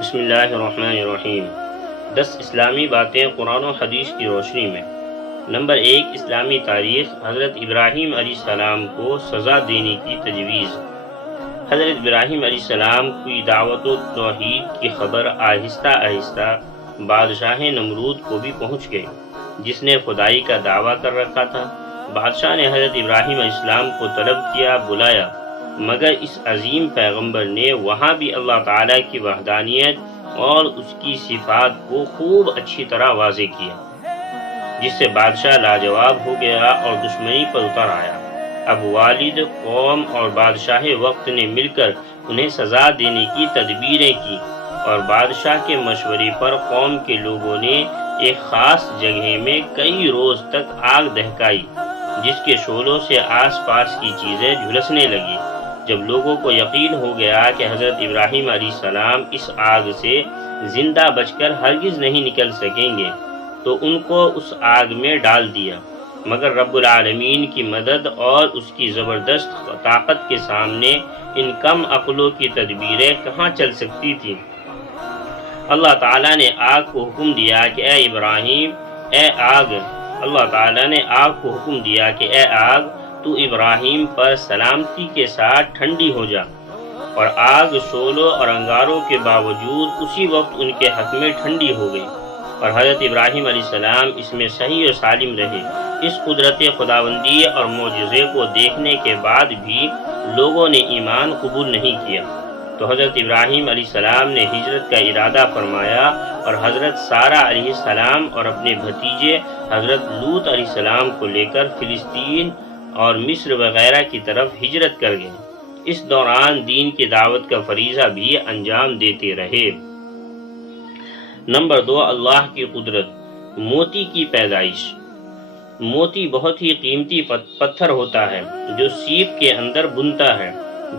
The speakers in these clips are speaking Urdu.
بسم اللہ الرحمن الرحیم 10 اسلامی باتیں قرآن و حدیث کی روشنی میں۔ نمبر 1، اسلامی تاریخ۔ حضرت ابراہیم علیہ السلام کو سزا دینے کی تجویز۔ حضرت ابراہیم علیہ السلام کی دعوت و توحید کی خبر آہستہ آہستہ بادشاہ نمرود کو بھی پہنچ گئی، جس نے خدائی کا دعویٰ کر رکھا تھا۔ بادشاہ نے حضرت ابراہیم علیہ السلام کو طلب کیا، بلایا، مگر اس عظیم پیغمبر نے وہاں بھی اللہ تعالیٰ کی وحدانیت اور اس کی صفات کو خوب اچھی طرح واضح کیا، جس سے بادشاہ لاجواب ہو گیا اور دشمنی پر اتر آیا۔ اب والد، قوم اور بادشاہ وقت نے مل کر انہیں سزا دینے کی تدبیریں کی، اور بادشاہ کے مشورے پر قوم کے لوگوں نے ایک خاص جگہ میں کئی روز تک آگ دہکائی، جس کے شعلوں سے آس پاس کی چیزیں جھلسنے لگی۔ جب لوگوں کو یقین ہو گیا کہ حضرت ابراہیم علیہ السلام اس آگ سے زندہ بچ کر ہرگز نہیں نکل سکیں گے، تو ان کو اس آگ میں ڈال دیا، مگر رب العالمین کی مدد اور اس کی زبردست طاقت کے سامنے ان کم عقلوں کی تدبیریں کہاں چل سکتی تھیں۔ اللہ تعالیٰ نے آگ کو حکم دیا کہ اے ابراہیم، اے آگ اللہ تعالیٰ نے آگ کو حکم دیا کہ اے آگ، تو ابراہیم پر سلامتی کے ساتھ ٹھنڈی ہو جا، اور آگ شعلوں اور انگاروں کے باوجود اسی وقت ان کے حق میں ٹھنڈی ہو گئی، اور حضرت ابراہیم علیہ السلام اس میں صحیح و سالم رہے۔ اس قدرت خداوندی اور معجزے کو دیکھنے کے بعد بھی لوگوں نے ایمان قبول نہیں کیا، تو حضرت ابراہیم علیہ السلام نے ہجرت کا ارادہ فرمایا، اور حضرت سارہ علیہ السلام اور اپنے بھتیجے حضرت لوط علیہ السلام کو لے کر فلسطین اور مصر وغیرہ کی طرف ہجرت کر گئے۔ اس دوران دین کی دعوت کا فریضہ بھی انجام دیتے رہے۔ نمبر 2، اللہ کی قدرت۔ موتی کی پیدائش۔ موتی بہت ہی قیمتی پتھر ہوتا ہے جو سیپ کے اندر بنتا ہے۔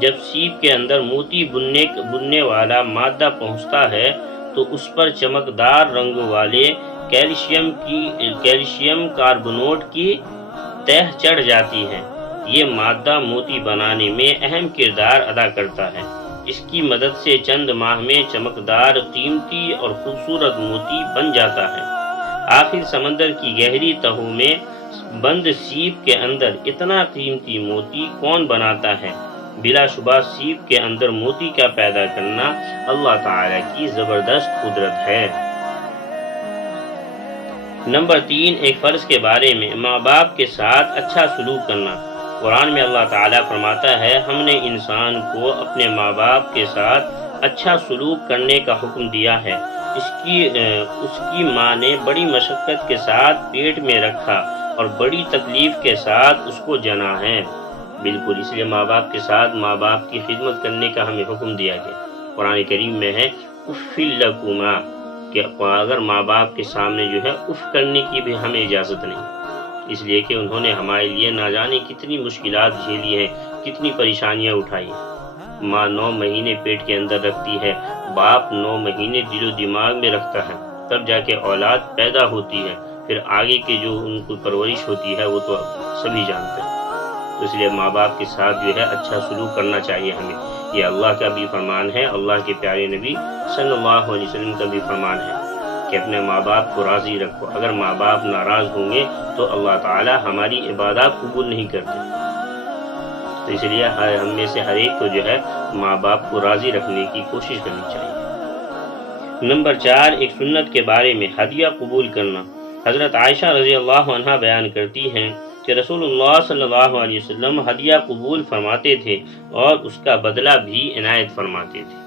جب سیپ کے اندر موتی بننے والا مادہ پہنچتا ہے تو اس پر چمکدار رنگ والے کیلشیم کاربونیٹ کی تہ چڑھ جاتی ہے۔ یہ مادہ موتی بنانے میں اہم کردار ادا کرتا ہے۔ اس کی مدد سے چند ماہ میں چمکدار، قیمتی اور خوبصورت موتی بن جاتا ہے۔ آخر سمندر کی گہری تہوں میں بند سیپ کے اندر اتنا قیمتی موتی کون بناتا ہے؟ بلا شبہ سیپ کے اندر موتی کا پیدا کرنا اللہ تعالی کی زبردست قدرت ہے۔ نمبر 3، ایک فرض کے بارے میں ماں باپ کے ساتھ اچھا سلوک کرنا۔ قرآن میں اللہ تعالیٰ فرماتا ہے، ہم نے انسان کو اپنے ماں باپ کے ساتھ اچھا سلوک کرنے کا حکم دیا ہے۔ اس کی ماں نے بڑی مشقت کے ساتھ پیٹ میں رکھا اور بڑی تکلیف کے ساتھ اس کو جنا ہے۔ بالکل، اس لیے ماں باپ کے ساتھ ماں باپ کی خدمت کرنے کا ہمیں حکم دیا گیا۔ قرآن کریم میں ہے اف لکما، کہ اگر ماں باپ کے سامنے جو ہے اف کرنے کی بھی ہمیں اجازت نہیں، اس لیے کہ انہوں نے ہمارے لیے نہ جانے کتنی مشکلات جھیلی ہیں، کتنی پریشانیاں اٹھائی ہیں۔ ماں 9 مہینے پیٹ کے اندر رکھتی ہے، باپ 9 مہینے دل و دماغ میں رکھتا ہے، تب جا کے اولاد پیدا ہوتی ہے، پھر آگے کے جو ان کو پرورش ہوتی ہے وہ تو سبھی جانتے ہیں۔ تو اس لیے ماں باپ کے ساتھ جو ہے اچھا سلوک کرنا چاہیے ہمیں۔ یہ اللہ کا بھی فرمان ہے، اللہ کے پیارے نبی صلی اللہ علیہ وسلم کا بھی فرمان ہے کہ اپنے ماں باپ کو راضی رکھو۔ اگر ماں باپ ناراض ہوں گے تو اللہ تعالی ہماری عبادات قبول نہیں کرتے۔ تو اس لیے ہم میں سے ہر ایک کو جو ہے ماں باپ کو راضی رکھنے کی کوشش کرنی چاہیے۔ نمبر 4، ایک سنت کے بارے میں ہدیہ قبول کرنا۔ حضرت عائشہ رضی اللہ عنہا بیان کرتی ہیں کہ رسول اللہ صلی اللہ علیہ وسلم ہدیہ قبول فرماتے تھے اور اس کا بدلہ بھی عنایت فرماتے تھے۔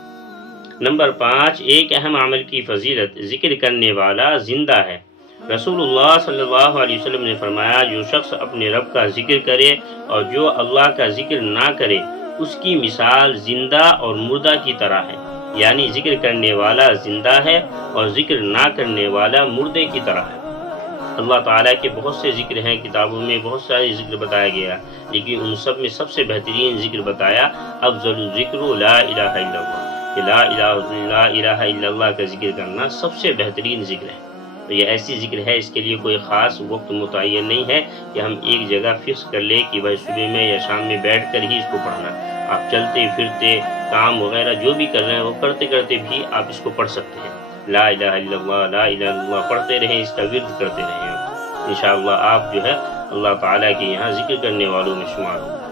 نمبر 5، ایک اہم عمل کی فضیلت، ذکر کرنے والا زندہ ہے۔ رسول اللہ صلی اللہ علیہ وسلم نے فرمایا، جو شخص اپنے رب کا ذکر کرے اور جو اللہ کا ذکر نہ کرے، اس کی مثال زندہ اور مردہ کی طرح ہے، یعنی ذکر کرنے والا زندہ ہے اور ذکر نہ کرنے والا مردے کی طرح ہے۔ اللہ تعالیٰ کے بہت سے ذکر ہیں، کتابوں میں بہت سارے ذکر بتایا گیا، لیکن ان سب میں سب سے بہترین ذکر بتایا افضل الذکر لا الہ الا اللہ، کہ لا الہ الا اللہ کا ذکر کرنا سب سے بہترین ذکر ہے۔ تو یہ ایسی ذکر ہے، اس کے لیے کوئی خاص وقت متعین نہیں ہے کہ ہم ایک جگہ فکس کر لیں کہ بھائی صبح میں یا شام میں بیٹھ کر ہی اس کو پڑھنا۔ آپ چلتے پھرتے کام وغیرہ جو بھی کر رہے ہیں وہ کرتے کرتے بھی آپ اس کو پڑھ سکتے ہیں۔ لا الہ الا اللہ، لا الہ الا اللہ پڑھتے رہیں، اس کا ورد کرتے رہیں آپ، انشاءاللہ آپ جو ہے اللہ تعالیٰ کے یہاں ذکر کرنے والوں میں شمار ہوں۔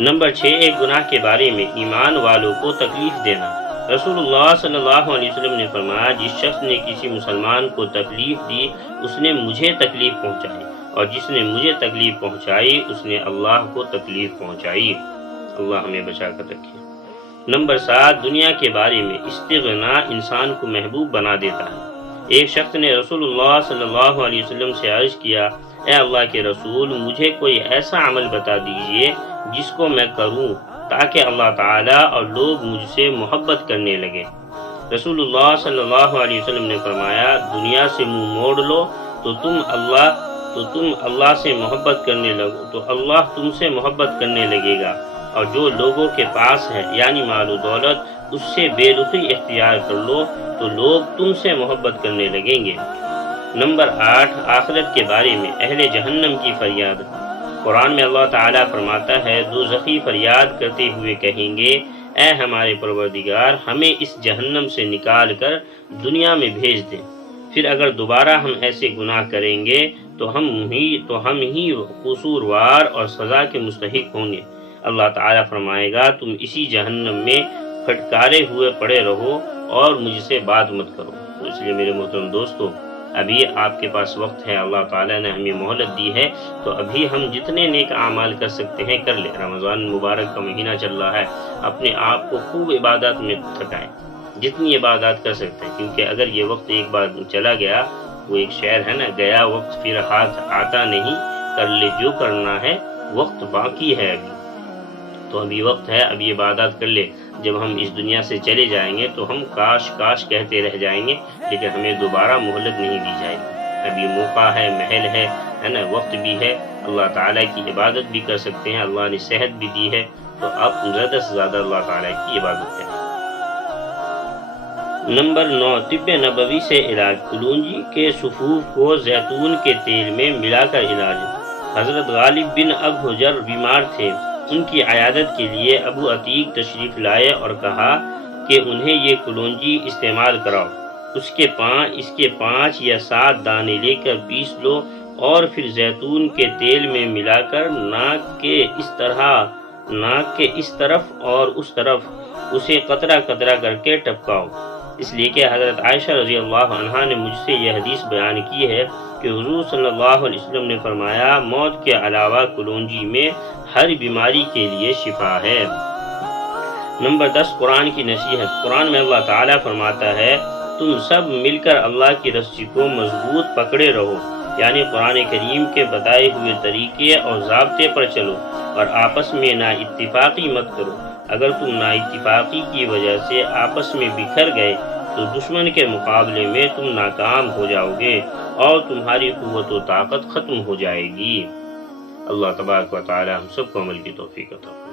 نمبر 6، ایک گناہ کے بارے میں ایمان والوں کو تکلیف دینا۔ رسول اللہ صلی اللہ علیہ وسلم نے فرمایا، جس شخص نے کسی مسلمان کو تکلیف دی اس نے مجھے تکلیف پہنچائی، اور جس نے مجھے تکلیف پہنچائی اس نے اللہ کو تکلیف پہنچائی۔ اللہ ہمیں بچا کر رکھے۔ نمبر 7، دنیا کے بارے میں استغنا انسان کو محبوب بنا دیتا ہے۔ ایک شخص نے رسول اللہ صلی اللہ علیہ وسلم سے عرض کیا، اے اللہ کے رسول، مجھے کوئی ایسا عمل بتا دیجئے جس کو میں کروں تاکہ اللہ تعالیٰ اور لوگ مجھ سے محبت کرنے لگے۔ رسول اللہ صلی اللہ علیہ وسلم نے فرمایا، دنیا سے منہ موڑ لو تو تم اللہ سے محبت کرنے لگو تو اللہ تم سے محبت کرنے لگے گا، اور جو لوگوں کے پاس ہے یعنی مال و دولت اس سے بے رخی اختیار کر لو تو لوگ تم سے محبت کرنے لگیں گے۔ نمبر 8، آخرت کے بارے میں اہل جہنم کی فریاد۔ قرآن میں اللہ تعالیٰ فرماتا ہے، دوزخی فریاد کرتے ہوئے کہیں گے، اے ہمارے پروردگار، ہمیں اس جہنم سے نکال کر دنیا میں بھیج دیں، پھر اگر دوبارہ ہم ایسے گناہ کریں گے تو ہم ہی قصوروار اور سزا کے مستحق ہوں گے۔ اللہ تعالیٰ فرمائے گا، تم اسی جہنم میں پھٹکارے ہوئے پڑے رہو اور مجھ سے بات مت کرو۔ تو اس لیے میرے محترم دوستو، ابھی آپ کے پاس وقت ہے، اللہ تعالیٰ نے ہمیں مہلت دی ہے، تو ابھی ہم جتنے نیک اعمال کر سکتے ہیں کر لیں۔ رمضان مبارک کا مہینہ چل رہا ہے، اپنے آپ کو خوب عبادات میں تھکائیں، جتنی عبادات کر سکتے ہیں، کیونکہ اگر یہ وقت ایک بار چلا گیا، وہ ایک شعر ہے نا، گیا وقت پھر ہاتھ آتا نہیں، کر لے جو کرنا ہے، وقت باقی ہے ابھی۔ تو ابھی وقت ہے، ابھی عبادات کر لے، جب ہم اس دنیا سے چلے جائیں گے تو ہم کاش کاش کہتے رہ جائیں گے، لیکن ہمیں دوبارہ مہلت نہیں دی جائے گی۔ ابھی موقع ہے، محل ہے نا، وقت بھی ہے، اللہ تعالیٰ کی عبادت بھی کر سکتے ہیں، اللہ نے صحت بھی دی ہے، تو آپ زیادہ سے زیادہ اللہ تعالیٰ کی عبادت کریں۔ نمبر 9، طب نبوی سے علاج۔ کلونجی کے صفوف کو زیتون کے تیل میں ملا کر علاج۔ حضرت غالب بن ابو حجر بیمار تھے، ان کی عیادت کے لیے ابو عتیق تشریف لائے اور کہا کہ انہیں یہ کلونجی استعمال کراؤ۔ اس کے 5 یا 7 دانے لے کر پیس لو اور پھر زیتون کے تیل میں ملا کر ناک کے اس طرف اور اس طرف اسے قطرہ قطرہ کر کے ٹپکاؤ۔ اس لیے کہ حضرت عائشہ رضی اللہ عنہا نے مجھ سے یہ حدیث بیان کی ہے کہ حضور صلی اللہ علیہ وسلم نے فرمایا، موت کے علاوہ کلونجی میں ہر بیماری کے لیے شفا ہے۔ نمبر 10، قرآن کی نصیحت۔ قرآن میں اللہ تعالیٰ فرماتا ہے، تم سب مل کر اللہ کی رسی کو مضبوط پکڑے رہو، یعنی قرآن کریم کے بتائے ہوئے طریقے اور ضابطے پر چلو، اور آپس میں نا اتفاقی مت کرو۔ اگر تم نا اتفاقی کی وجہ سے آپس میں بکھر گئے تو دشمن کے مقابلے میں تم ناکام ہو جاؤ گے اور تمہاری قوت و طاقت ختم ہو جائے گی۔ اللہ تبارک و تعالی ہم سب کو عمل کی توفیق عطا فرمائے۔